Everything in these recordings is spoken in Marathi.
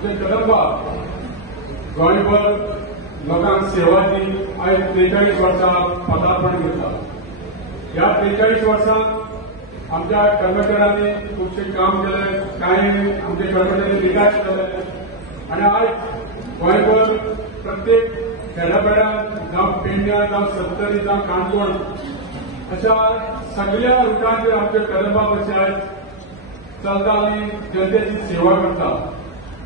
आमचे कदंबा गोंयभर लोकांक सेवा दी आयज 43 वर्सां पदार्पण करता। ह्या 43 वर्सांत आमच्या कर्मचाऱ्यांनी खूबशें काम केलें, कांय आमचे कर्मचारी रिटायर केले आनी आयज गोंयभर प्रत्येक खेड्यापाड्यान जावं पेडण्यां जावं सत्तरी जावं काणकोण अशा सगळ्या रुटांचेर आमचे कदंबा कशे आयज चलता आनी जनतेची सेवा करता।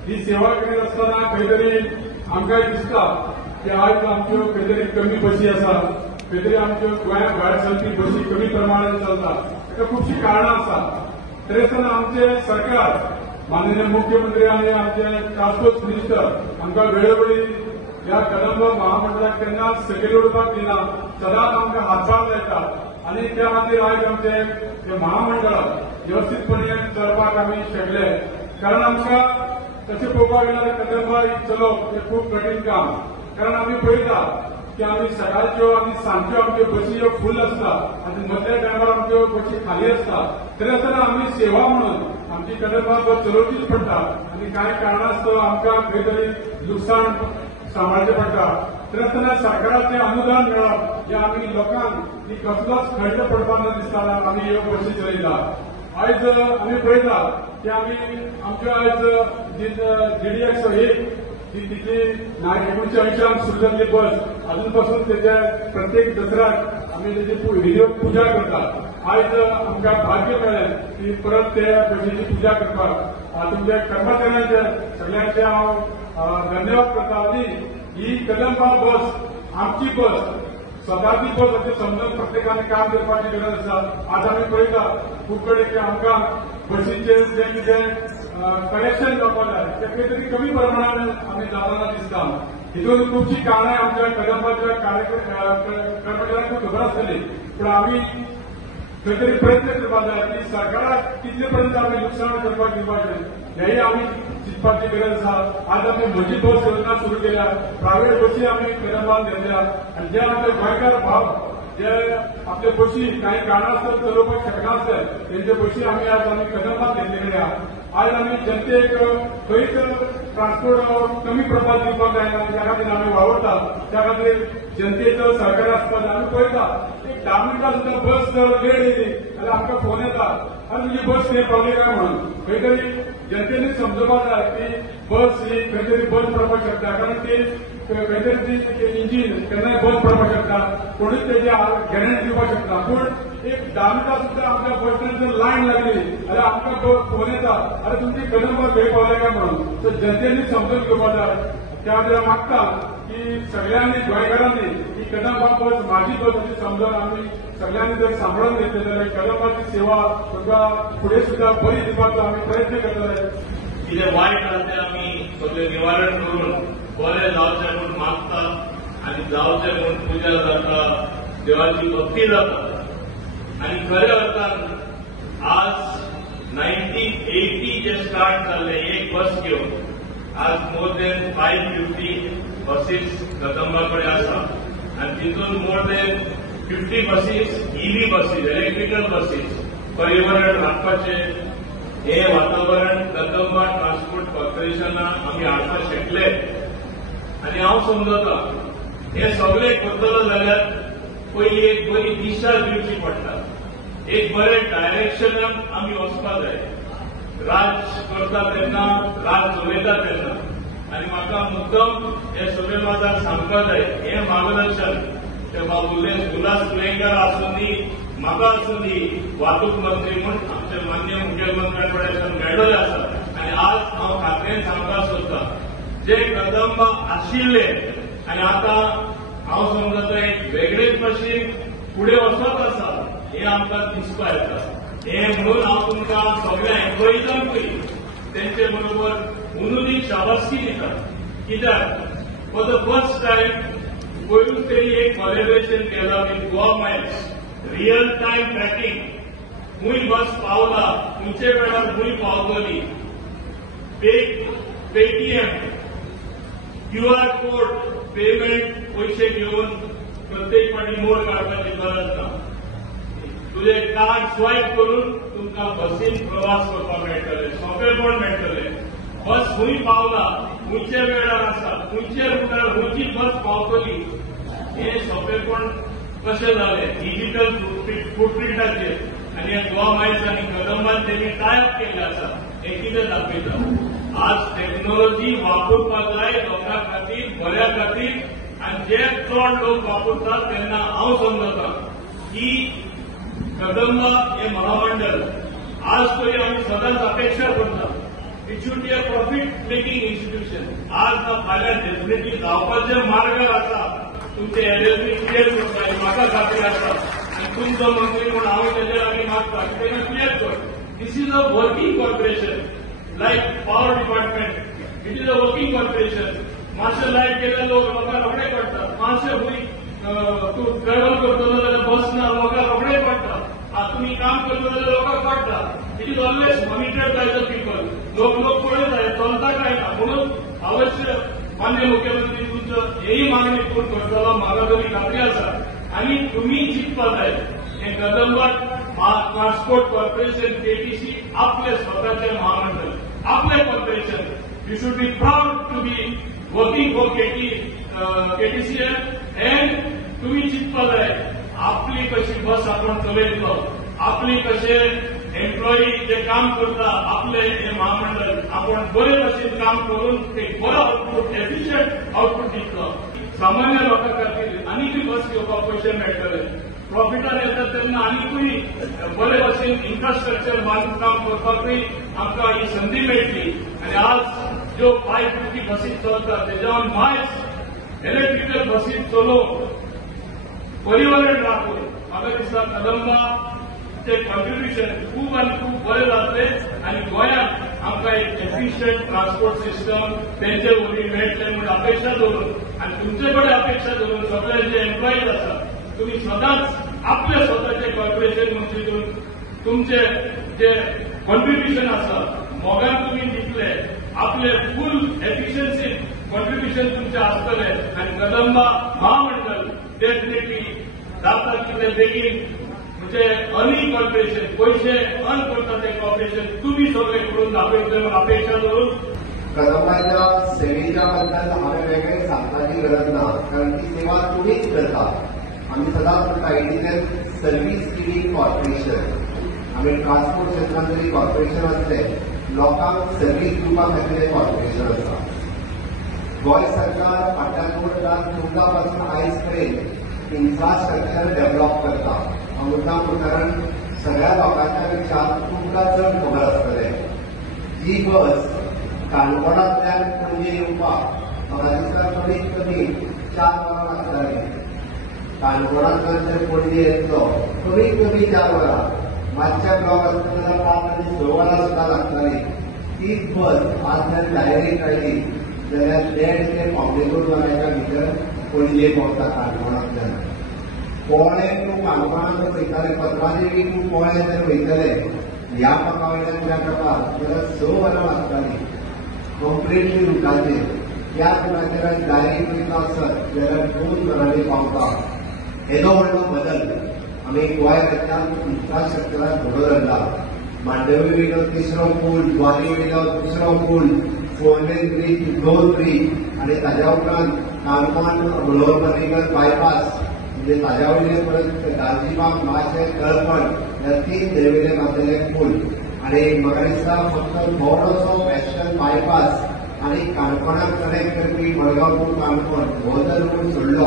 ही सेवा करीत आसतना खंय तरी आमकांय दिसता की आयज आमच्यो खंय तरी कमी बसी आसा, खंय तरी आमच्यो गोंयांत भायर चलपी बसी कमी प्रमाणात चलता। ताका खुबशीं कारणां आसा। तरी आसतना आमचे सरकार माननीय मुख्यमंत्री आनी आमचे ट्रान्सपोर्ट मिनिस्टर आमकां वेळोवेळी ह्या कदंबा महामंडळाक केन्नाच सकयल उडोवपाक दिना, सदांच आमकां हातभार लायतात आनी त्या खातीर आयज आमचे हे महामंडळ वेवस्थीतपणे चलपाक आमी शकले। कारण आमकां तशें पळोवपाक गेल्यार कदंबा ही चलोवप हें खूब कठीण काम। कारण आमी पळयता की आमी सकाळच्यो आनी सांजच्यो आमच्यो बसी ह्यो फूल आसता आनी मदल्या टायमार आमच्यो बसी खाली आसता। तरी आसतना आमी सेवा म्हणून आमची कदंबा बस चलोवचीच पडटा आनी कांय कारणास्तव आमकां खंय तरी लुकसाण सांबाळचें पडटा। तरी आसतना सरकाराचें अनुदान मेळप हें आमी लोकांक ही कसलोच खर्च पडपाना दिसता आमी ह्यो बसी चलयता। आयज आमी पळयता की आमी आमच्यो आयज GDX-1 ही तिची 1980 सुरू जाल्ली बस अजून पासून तेच्या प्रत्येक दसऱ्याक आमी तेची पुजा करतात। आयज आमकां भाग्य मेळ्ळें की परत त्या बसीची पुजा करपाक। तुमच्या कर्मचाऱ्यांचे सगळ्यांचे हांव धन्यवाद करता आनी ही कदंबा बस आमची बस स्वताची बस अशें समजून प्रत्येकाने काम करपाची गरज आसा। आज आमी पळयता खूब कडेन की आमकां बसीचेर जें कितें कलेक्शन जावपाक जाय तें खंय तरी कमी प्रमाणान आमी जाताना दिसता। हितून खुबशीं कारणां आमच्या कदंबाच्या कर्मचाऱ्यांक खबर आसतली, पूण आमी खंय तरी प्रयत्न करपाक जाय की सरकाराक कितले पर्यंत आमी लुकसाण करपाक दिवपाचें हेंय आमी चिंतपाची गरज आसा। आज आमी म्हजी बस योजना सुरू केल्या, प्रायव्हेट बसी आमी कदंबान घेतल्या आनी जे आमचे गोंयकार भाव जे आपले बसी कांय कारणास्तव चलोवपाक शकनासले तेंच्यो बसी आज आमी कदंबान घेतलेले आहा। आज आमी जनतेक खंयच ट्रान्सपोर्ट कमी प्रमाणात दिवपाक जायना, त्या खातीर आमी वावरतात। त्या खातीर जनतेचो सहकार्य आसपाक जाय। आमी पळयता एक 10 मिनटां सुद्दां बस जर लेट येयली जाल्यार आमकां फोन येता आनी तुजी बस थंय पावली काय म्हणून। खंय तरी जनतेनी समजोवपाक जाय की बस ही खंय तरी बंद पडपाक शकता, कारण ती खंय तरी ती इंजीन केन्नाय बंद पडपाक शकता, कोणूच तेजी गॅरंटी दिवपाक शकना। पूण एक 10 मिनटां सुद्दां आमच्या बस स्टँड जर लायन लागली जाल्यार आमकां फोन येता अरे तुमची कदंबा थंय पावल्या काय म्हणून। सो जनतेनी समजून घेवपाक जाय। त्या खातीर मागता की सगळ्यांनी गोंयकारांनी ही कदंबा बस म्हाजी बस अशी समजून आमी सगळ्यांनी जर सांबाळून घेतले जाल्यार कदंबाची सेवा तुमकां फुडें सुद्दां बरी दिवपाचो आमी प्रयत्न करतले। कितें वायट आसा तें आमी सगळें निवारण करून बरें जावचें म्हूण मागता आनी जावचें म्हूण पुजा जाता, देवाची भक्ती जाता। आनी खऱ्या अर्थान आज 1980 जे स्टार्ट जाल्ले एक बस घेवन आज मोर देन 550 बसीस कदंबा कडेन आसा आनी तितून more than 50 buses EV buses electrical buses पर्यावरण राखपाचें हे वातावरण कदंबा ट्रान्सपोर्ट कॉर्पोरेशनाक आमी हाडपाक शकले। आनी हांव समजता हे सगळें करतलो जाल्यार पयलीं एक बरी दिशा दिवची पडटा, एक बरें डायरेक्शनान आमी वचपाक जाय। राज करता तेन्ना राज चलयता तेन्ना आनी म्हाका मुद्दम हे सगळे माझाक सांगपाक जाय हे मार्गदर्शन ते बाबुलेस उल्हास कुलेकर आसूं दी म्हाका आसूं दी वाहतूक मंत्री म्हूण आमचे माननीय मुख्यमंत्र्या कडेन मेळ्ळेले आसा। आनी आज हांव खात्रेन सांगपाक सोदतां जे कदंबा आशिल्ले आनी आतां हांव समजता एक वेगळेच भशेन फुडें वचत आसा हें आमकां दिसपा येता। हे म्हणून हांव तुमकां सगळ्या एम्प्लॉईजांकूय तेंचे बरोबर उनुदीक शाबासकी दिता। कित्याक फॉर द फर्स्ट टायम पयरूच तरी एक कॉलेबरेशन केला with Goa Miles, real time tracking, खूंय बस पावला खंयचे वेळार खूंय पावतली, पेटीएम QR कोड पेमेंट पैसे घेवन प्रत्येक फावटी मोड काडपाची गरज ना। तुझे कार्ड स्वायप करून तुमकां बसीन प्रवास करपाक मेळटले, सोंपेपण मेळटले। बस खंय पावला, खंयच्या वेळार आसा, खंयच्या रुटार खंयची बस पावतली, हे सोंपेपण कशें जालें डिजिटल फुटप्रिंटाचेर. आनी ह्या गोवा मायल्स आनी कदंबान तेणी टायप केल्ले आसा. हे कितें दाखयता? आज टेक्नॉलॉजी वापरपाक जाय लोकां खातीर, बऱ्या खातीर. आनी जे चड लोक वापरतात तेन्ना हांव समजतां की कदंबा हे महामंडळ आज तरी आमी सदांच अपेक्षा करता it should be a profit making institution. आज ना फाल्यां डेफिनेटली जावपाचे मार्ग आसा. तुमचे एलएलबी क्लियर करता ही म्हाका खात्री आसा. आनी तुमचो मंत्री म्हूण हांव तेजेर आमी मागता की तेका क्लियर कर. This is a working corporation like power department. It is a working corporation. मातशें लायट गेले लोकांक रोखडे पडटात. मातशें खंय तूं ट्रॅव्हल करतलो जाल्यार बस ना लोकांक रोखडे पडटा. तुम्ही काम करतलो जाल्यार लोकांक पडटा. It is always monitored by the people. लोक पळयताय चलता काय ना. म्हणून अवश्य मान्य मुख्यमंत्री तुमचं हेही मागणी पूर्ण करतलो म्हाका तरी खात्री आसा. आनी तुम्ही चिंतपा जाय हे कदंबा ट्रान्सपोर्ट कॉर्पोरेशन केटीसी आपले स्वताचे महामंडळ, आपले corporation. You should be proud to be working for KTCL. And तुम्ही चिंतपा जाय आपली कशी बस आपण चलयतलो, आपली कशे एम्प्लॉई जे काम करता आपले हे महामंडळ आपण बरे भशेन काम करून ते बरो आउटपुट एफिशियंट आउटपुट दितलो. सामान्य लोकां खातीर आनीकूय बस घेवपाक पयशे मेळटले. प्रॉफिटान येता तेन्ना आनीकूय बरे भशेन इन्फ्रास्ट्रक्चर बांदकाम करपाकूय आमकां ही संदी मेळटली. आनी आज ज्यो 550 बसी चलता तेज्यावन मायज इलेक्ट्रिकल बसी चलोवन पर्यावरण राखून म्हाका दिसता कदंबा ते कॉन्ट्रिब्युशन खूब आनी खूब बरें जातले. आनी गोंयांत आमकां एक एफिशियंट ट्रान्सपोर्ट सिस्टम तेंचे वरवीं मेळटले म्हूण अपेक्षा दवरून आनी तुमचे कडेन अपेक्षा दवरून सगळे जे एम्प्लॉईज आसा तुम्ही सदांच आपले स्वताचे कॉर्पोरेशन मंत्री तुमचे जे कॉन्ट्रिब्युशन आसा मोगान तुम्ही दितले. आपले फुल एफिशियन्सी कॉन्ट्रिब्युशन तुमचे आसतले. आनी कदंबा महामंडळ डेफिनेटली जाता तितले बेगीन म्हणजे अनी कॉर्पोरेशन पयशे अर्न करता ते कॉर्पोरेशन तुम्ही सगळे करून दाखयतले म्हूण अपेक्षा दवरून. कदंबाच्या सेवेच्या बद्दल हांवें वेगळें सांगपाची गरज ना, कारण ती सेवा तुम्हीच करता. आमी सदांच म्हणटा इंडियन सर्व्हिस गिव्हिंग कॉर्पोरेशन. आमी ट्रान्सपोर्ट क्षेत्रांत जरी कॉर्पोरेशन असले लोकांक सर्व्हिस दिवपा खातीर एक कॉर्पोरेशन आसा. गोंय सरकार फाटल्या 2014 पासून आयज पर्यंत इन्फ्रास्ट्रक्चर डेव्हलप करता. हांव मुद्दाम कारण सगळ्या लोकांच्या पेक्षा तुमकां चड खबर आसतलें. जी बस काणकोणांतल्यान पणजे येवपाक म्हाका दिसता कमीत कमी 4 वरां लागतालीं. काणकोणांतल्यान जर पणजे येतलो कमीत कमी 4 वरां, मातशें ब्लॉक आसतलो जाल्यार 5 आनी 6 वरां सुद्दां लागतालीं. तीच बस आज जर डायरेक्ट आयली जाल्यार देड ते पावणे 2 वरांच्या भितर पणजे पावता काणकोणांतल्यान. पोळे तूं काणकोणांत वयताले, पद्मादेवी तूं पोळे जर वयतले ह्या पाका वयल्यान त्या पाकार जाल्यार 6 वरां लागतालीं कंप्लिटली रुटाचेर. त्या रुटाचेर डायरेक्ट वयता आसत जाल्यार 2 वरांनी पावता. येदो व्हडलो बदल आमी गोंय राज्यांत इन्फ्रास्ट्रक्चराक घडोवन हाडला. मांडवी वयलो 3रो पूल, द्वारी वयलो 3रो पूल, 4 लेन ब्रीज, 2 ब्रीज आनी ताज्या उपरांत काणकोण लोअर पर्रीकर बायपास म्हणजे ताज्या वयले परत गालजीबाग माशें तळपण ह्या 3 देंवयले घातलेले पूल. आनी म्हाका दिसता फक्त थोडोसो वेस्टर्न बायपास आनी काणकोणाक कनेक्ट करपी मडगांव टू काणकोण हो जर पूल सोडलो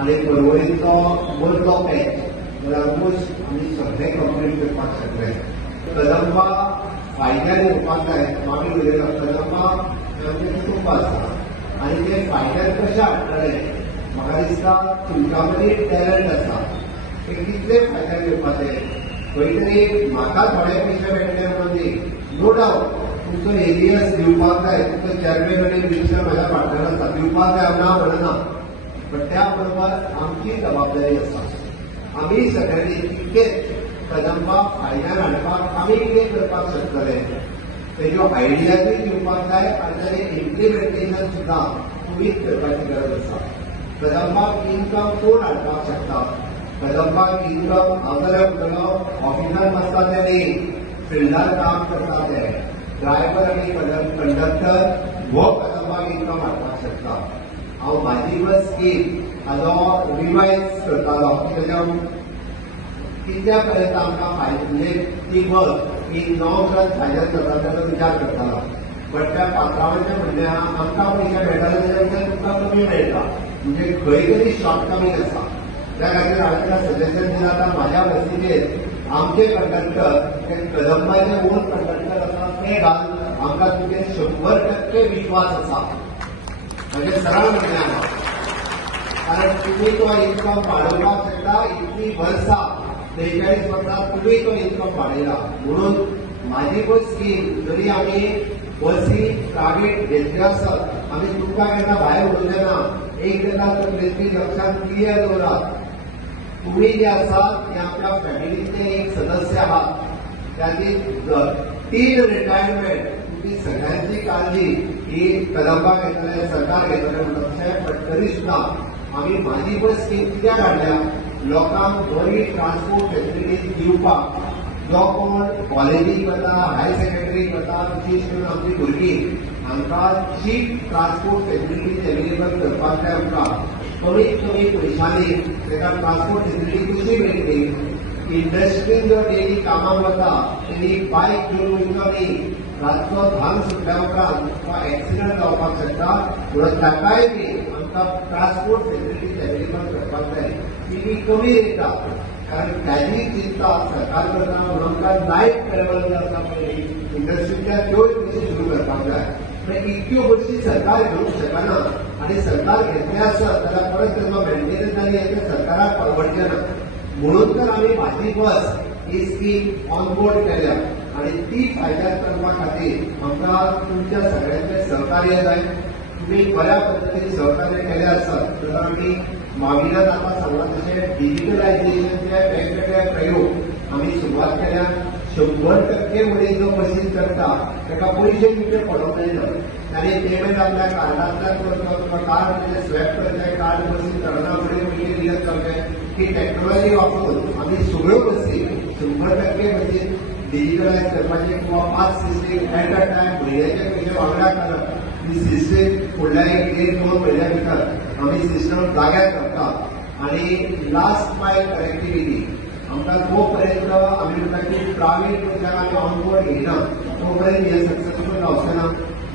आनी पर्वरीचो मदलो पॅच जाल्यार ऑलमोस्ट आमी सगळे कंप्लीट करपाक शकले. कदंबा फायद्यान येवपाक जाय. आमी उलयता कदंबा आमचें कुटुंब आसा आनी ते फायद्यान कशें हाडटले. म्हाका दिसता तुमच्या मदीं टॅलंट आसा. ते कितले फायद्यान येवपाचें खंय तरी म्हाका थोडे पयशे मेळटले म्हणून नो डावट तुमचो एरियस दिवपाक जाय. तुमचो चॅरमॅन आनी मिनिस्टर म्हाज्या फाटल्यान आसा, दिवपाक जाय ना म्हणना. पण त्या बरोबर आमची जबाबदारी आसा. आमी सगळ्यांनी तितकेच कदंबा फायद्यान हाडपाक आमी कितें करपाक शकतले तेज्यो आयडियाजूय दिवपाक जाय आनी ताचें इम्प्लिमेंटेशन सुद्दां तुमीच करपाची गरज आसा. कदंबाक इन्कम कोण हाडपाक शकता. कदंबाक इन्कम हांव जाल्यार म्हणटलो ऑफिसांत आसता ते न्ही, फिल्डार काम करता ते. ड्रायव्हर आणि कंडक्टर हो कदंबाक इन्कम हाडपाक शकता. हांव म्हाजी बस स्कीम हाजो रिवायज करतालो की ताच्या कितल्या पर्यंत आमकां फायदो म्हणजे ती बस ही 9 फायद्यात जाता ताचो विचार करतालो. बट त्या पात्रांवाचें म्हणणें आहा आमकां पयशे मेळटाले जाल्यार तुमकां कमी मेळटा म्हणजे खंय तरी शॉर्टकमींग आसा. त्या खातीर हांवें ताका सजेशन दिलां आतां म्हाज्या बसीचेर आमचे कंडक्टर ते कदंबाचे ओन कंडक्टर आसा ते घाल आमकां तुजेर 100% विश्वास आसा. म्हणजे सरळ म्हणलें आहा कारण तुमी तो इन्कम वाडोवपाक शकता. इतली वर्सां 43 वर्सां तुमी तो इन्कम वाडयला म्हणून म्हाजी बस स्कीम जरी आमी बसी प्रायव्हेट घेतल्यो आसत आमी तुमकां केन्ना भायर उडोवचें ना. एक गजाल तकलेंतली लक्षांत क्लियर दवरात. तुम्ही जे आसात ते आपल्या फॅमिलीचे एक सदस्य आहात. त्याची 3 रिटायरमेंट तुमची सगळ्यांची काळजी ही कदंबा घेतले सरकार घेतले म्हणून बट तरी सुद्धा आम्ही माझी बस स्कीम कित्याक हाडल्या लोकांक बरी ट्रान्सपोर्ट फेसिलिटीज दिवपाक. जो कोण कॉलेजीक वता हायर सेकंडरीक वता विशेष करून आमची भुरगीं हांकां चीप ट्रान्सपोर्ट फेसिलिटीज एवेलेबल करपाक जाय. आमकां कमीत कमी पयशांनी ताका ट्रान्सपोर्ट फेसिलिटी कशी मेळटली. इंडस्ट्रीन जो डेली कामाक वता तेणी बायक घेवन वयता न्ही रातचो धांक सुटल्या उपरांत तुका एक्सिडंट जावपाक शकता म्हणून ताकाय बी आमकां ट्रान्सपोर्ट फेसिलिटीज एवेलेबल करपाक जाय. ती कमी रेटा कारण त्याची चिंता सरकार करता म्हणून आमकां नायट ट्रॅव्हल जो आसा पळय इंडस्ट्रीच्या त्योय बसी सुरू करपाक जाय. पण इतक्यो बसी सरकार घेवंक शकना आणि सरकार घेतले आसत जाल्यार परत तेजो मेंटेनन्स आनी हें सरकाराक परवडचें ना. म्हणून तर आमी म्हाजी बस ही स्कीम ऑनबोर्ड केल्या आणि ती फायद्यात करपा खातीर आमकां तुमच्या सगळ्यांचें सहकार्य जाय. तुम्ही बऱ्या पद्धतीने सहकार्य केले आसत तर आमी माविलान आतां सांगला तशें डिजिटलायझेशनचे वेगवेगळे प्रयोग आमी सुरवात केल्या. 100% उडीन जो बसीन करता ताका पयशे तुमचे पडोवंक जायना. ताणी पेमेंट आपल्या कार्डांतल्यान करता. तुका कार्ड म्हणजे स्वॅप करताय कार्ड बसीन चडना फुडें पयशे दियत जावचे. ही टॅक्नॉलॉजी वापरून आमी सगळ्यो बसी 100% बसीन डिजिटलायज करपाचे किंवा 5 सिस्टीम एट अ टायम भुरग्याचे पयशे वांगडा करप. ही सिस्टीम फुडल्या 1-2 म्हयन्या भितर आमी सिस्टम जाग्यार करता. आणि लास्ट मायल कनेक्टिविटी आमकां जो पर्यंत आमी म्हणटा की प्रायव्हेट मनशाक आमी ऑनबोर्ड घेयना तो पर्यंत हें सक्सेसफूल जावचें ना.